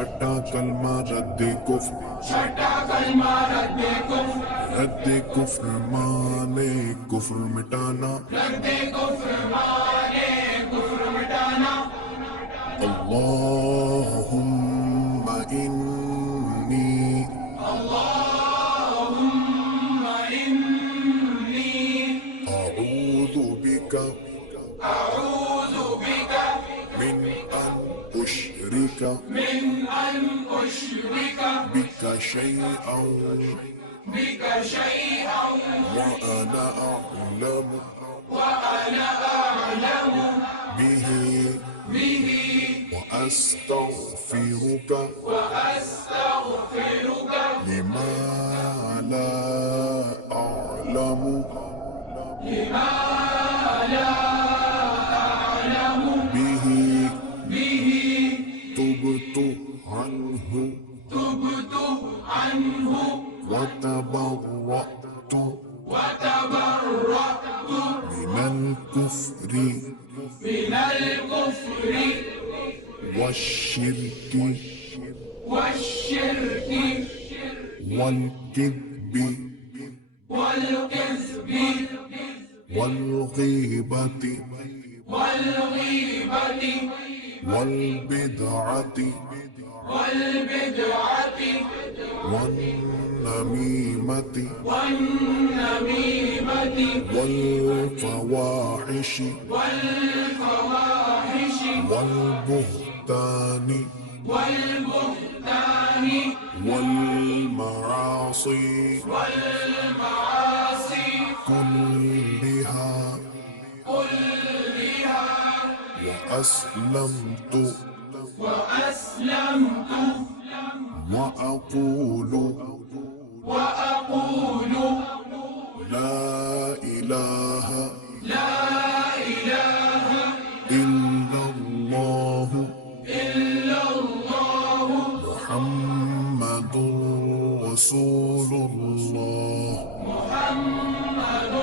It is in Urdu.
چھٹا کلمہ رد کفر، چھٹا کلمہ رد کفر، رد کفر مانے کفر مٹانا، رد کفر مانے کفر مٹانا، اللہم انی اللہم انی اعوذ بک اعوذ بک من ان اشرک من ان اشرک بک شیئا بک شیئا وانا اعلم وانا اعلم به به واستغفرک واستغفرک لما لا اعلم لما لا اعلم به به تبت عنه تبت عنه وتبرأت وتبرأت من الكفر من الكفر والشرك والشرك والكذب والكذب والغيبة والغيبة والبدعة والبدعة والنميمة والنميمة والفواحش والفواحش والبهتان والبهتان والمعاصي والمعاصي كلها كلها وأسلمت وأسلمت وأقول وأقول لا إله لا إله إلا الله إلا الله محمد رسول الله محمد